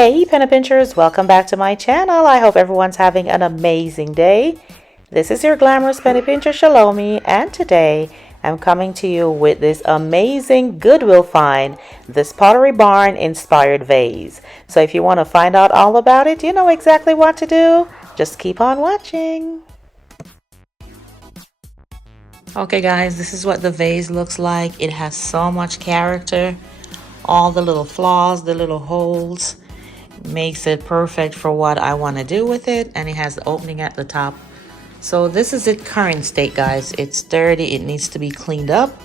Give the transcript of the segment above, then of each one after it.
Hey penny pinchers, welcome back to my channel. I hope everyone's having an amazing day. This is your glamorous penny pincher Shalomie, and today I'm coming to you with this amazing Goodwill find, this Pottery Barn inspired vase. So if you want to find out all about it, you know exactly what to do. Just keep on watching. Okay guys, this is what the vase looks like. It has so much character. All the little flaws, the little holes, makes it perfect for what I want to do with it. And it has the opening at the top. So this is its current state, guys. It's dirty. It needs to be cleaned up.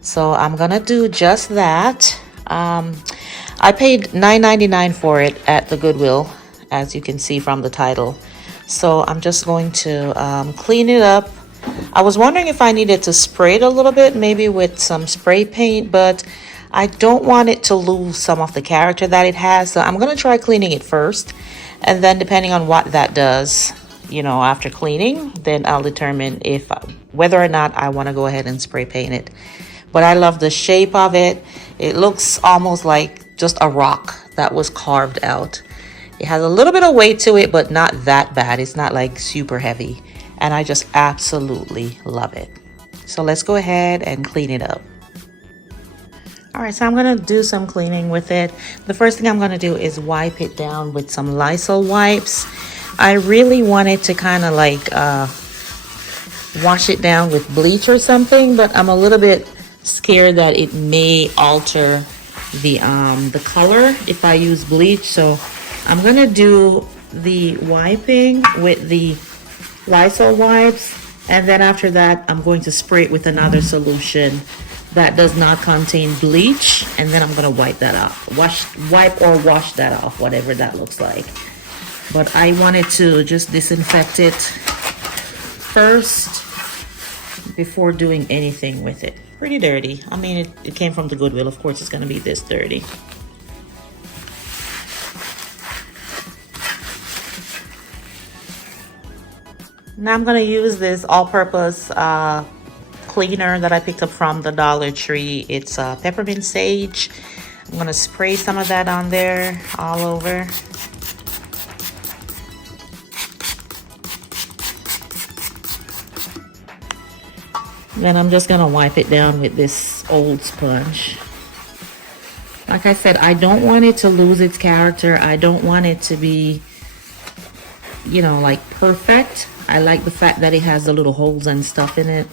So I'm gonna do just that. I paid $9.99 for it at the Goodwill, as you can see from the title. So I'm just going to clean it up. I was wondering if I needed to spray it a little bit, maybe with some spray paint, but I don't want it to lose some of the character that it has. So I'm going to try cleaning it first. And then depending on what that does, you know, after cleaning, then I'll determine if whether or not I want to go ahead and spray paint it. But I love the shape of it. It looks almost like just a rock that was carved out. It has a little bit of weight to it, but not that bad. It's not like super heavy. And I just absolutely love it. So let's go ahead and clean it up. All right, so I'm gonna do some cleaning with it. The first thing I'm gonna do is wipe it down with some Lysol wipes. I really wanted to kind of like wash it down with bleach or something, but I'm a little bit scared that it may alter the color if I use bleach. So I'm gonna do the wiping with the Lysol wipes, and then after that I'm going to spray it with another solution that does not contain bleach, and then I'm gonna wipe that off. Wipe or wash that off, whatever that looks like. But I wanted to just disinfect it first before doing anything with it. Pretty dirty. I mean, it came from the Goodwill. Of course, it's gonna be this dirty. Now I'm gonna use this all-purpose cleaner that I picked up from the Dollar Tree. It's peppermint sage. I'm gonna spray some of that on there all over. Then I'm just gonna wipe it down with this old sponge. Like I said, I don't want it to lose its character. I don't want it to be, you know, like perfect. I like the fact that it has the little holes and stuff in it.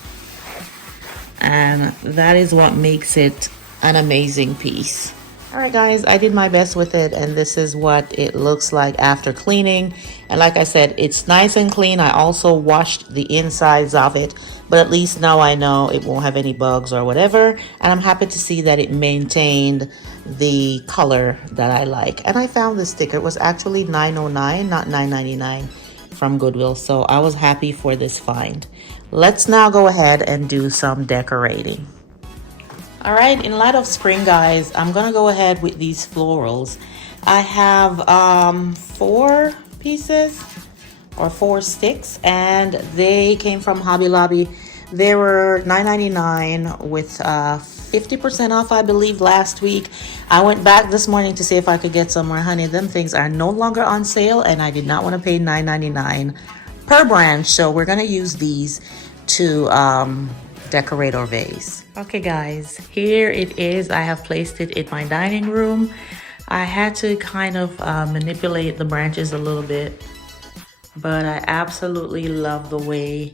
And that is what makes it an amazing piece. All right, guys, I did my best with it, and this is what it looks like after cleaning. And like I said, it's nice and clean. I also washed the insides of it, but at least now I know it won't have any bugs or whatever. And I'm happy to see that it maintained the color that I like. And I found this sticker. It was actually $9.09, not $9.99 from Goodwill. So I was happy for this find. Let's now go ahead and do some decorating. All right, in light of spring, guys, I'm gonna go ahead with these florals. I have 4 pieces or 4 sticks, and they came from Hobby Lobby. They were $9.99 with 50% off, I believe, last week. I went back this morning to see if I could get some more. Honey, them things are no longer on sale, and I did not want to pay $9.99 per branch. So we're gonna use these to decorate our vase. Okay guys, here it is. I have placed it in my dining room. I had to kind of manipulate the branches a little bit, but I absolutely love the way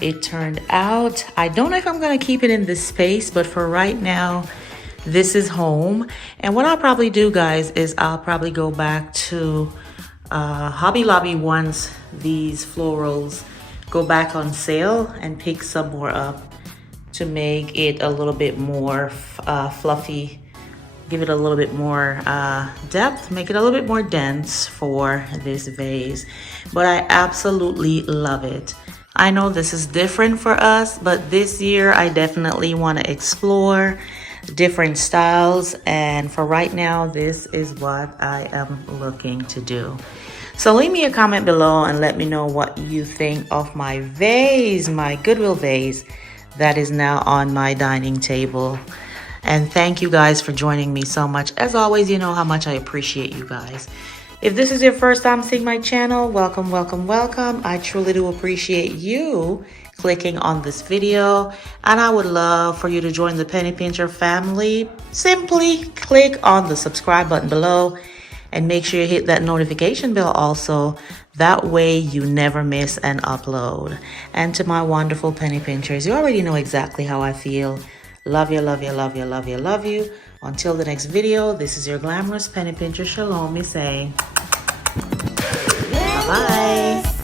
it turned out. I don't know if I'm gonna keep it in this space, but for right now, this is home. And what I'll probably do, guys, is I'll probably go back to Hobby Lobby once these florals go back on sale and pick some more up to make it a little bit more fluffy, give it a little bit more depth, make it a little bit more dense for this vase. But I absolutely love it. I know this is different for us, but this year I definitely want to explore different styles, and for right now this is what I am looking to do. So leave me a comment below and let me know what you think of my vase, my Goodwill vase that is now on my dining table. And thank you guys for joining me so much. As always, you know how much I appreciate you guys. If this is your first time seeing my channel, welcome, welcome, welcome. I truly do appreciate you clicking on this video, and I would love for you to join the Penny Pincher family. Simply click on the subscribe button below and make sure you hit that notification bell also. That way you never miss an upload. And to my wonderful Penny Pinchers, you already know exactly how I feel. Love you, love you, love you, love you, love you. Until the next video, this is your Glamorous Penny Pincher, ChelomieC. Bye-bye.